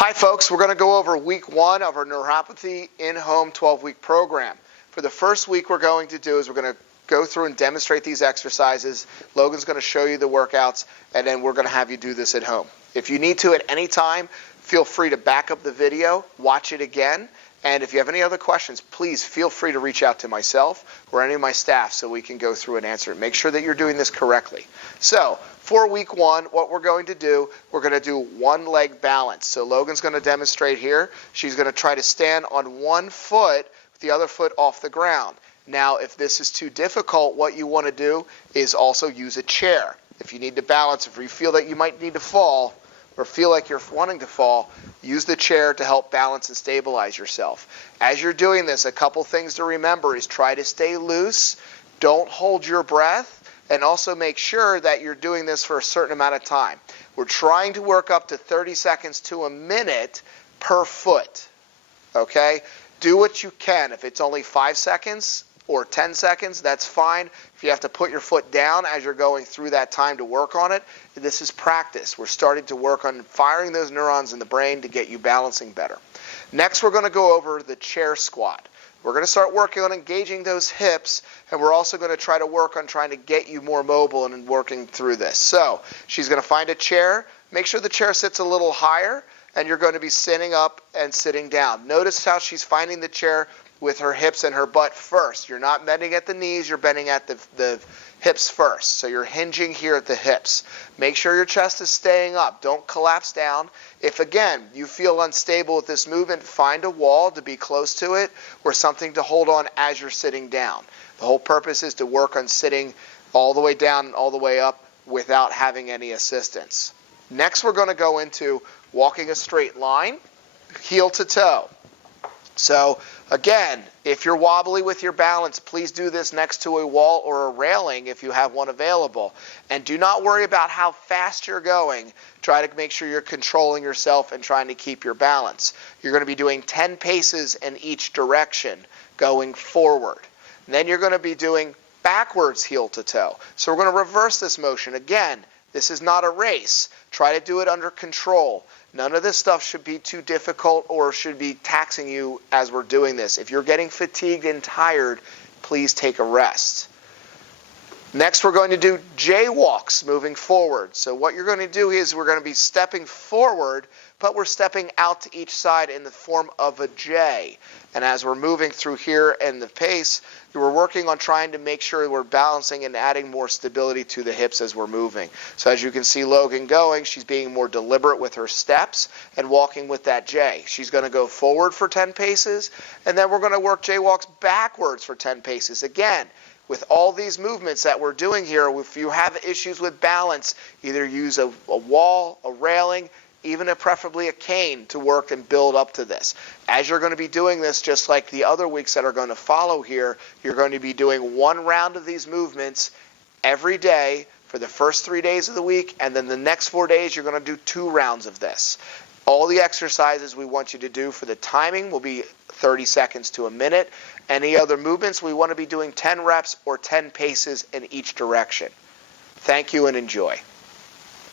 Hi folks, we're going to go over week 1 of our neuropathy in-home 12-week program. For the first week we're going to do is we're going to go through and demonstrate these exercises. Logan's going to show you the workouts, and then we're going to have you do this at home. If you need to at any time, feel free to back up the video, watch it again, and if you have any other questions, please feel free to reach out to myself or any of my staff so we can go through and answer it. Make sure that you're doing this correctly. So, for week 1, what we're going to do, we're going to do one leg balance. So Logan's going to demonstrate here. She's going to try to stand on one foot with the other foot off the ground. Now, if this is too difficult, what you want to do is also use a chair. If you need to balance, if you feel that you might need to fall, or feel like you're wanting to fall, use the chair to help balance and stabilize yourself. As you're doing this, a couple things to remember is try to stay loose, don't hold your breath, and also make sure that you're doing this for a certain amount of time. We're trying to work up to 30 seconds to a minute per foot. Okay? Do what you can. If it's only 5 seconds or 10 seconds, that's fine. If you have to put your foot down as you're going through that time to work on it, this is practice. We're starting to work on firing those neurons in the brain to get you balancing better. Next, we're going to go over the chair squat. We're going to start working on engaging those hips, and we're also going to try to work on trying to get you more mobile and working through this. So, she's going to find a chair. Make sure the chair sits a little higher, and you're going to be sitting up and sitting down. Notice how she's finding the chair with her hips and her butt first. You're not bending at the knees, you're bending at the hips first. So you're hinging here at the hips. Make sure your chest is staying up. Don't collapse down. If, again, you feel unstable with this movement, find a wall to be close to it or something to hold on as you're sitting down. The whole purpose is to work on sitting all the way down and all the way up without having any assistance. Next, we're going to go into walking a straight line, heel to toe. So, again, if you're wobbly with your balance, please do this next to a wall or a railing if you have one available. And do not worry about how fast you're going. Try to make sure you're controlling yourself and trying to keep your balance. You're going to be doing 10 paces in each direction going forward. And then you're going to be doing backwards heel to toe. So we're going to reverse this motion. Again, this is not a race. Try to do it under control. None of this stuff should be too difficult or should be taxing you as we're doing this. If you're getting fatigued and tired, please take a rest. Next, we're going to do jaywalks moving forward. So what you're going to do is we're going to be stepping forward, but we're stepping out to each side in the form of a J. And as we're moving through here in the pace, we're working on trying to make sure we're balancing and adding more stability to the hips as we're moving. So as you can see Logan going, she's being more deliberate with her steps and walking with that J. She's going to go forward for 10 paces, and then we're going to work jaywalks backwards for 10 paces. Again, with all these movements that we're doing here, if you have issues with balance, either use a wall, a railing, even preferably a cane to work and build up to this. As you're going to be doing this, just like the other weeks that are going to follow here, you're going to be doing one round of these movements every day for the first 3 days of the week, and then the next 4 days you're going to do 2 rounds of this. All the exercises we want you to do for the timing will be 30 seconds to a minute. Any other movements, we want to be doing 10 reps or 10 paces in each direction. Thank you and enjoy.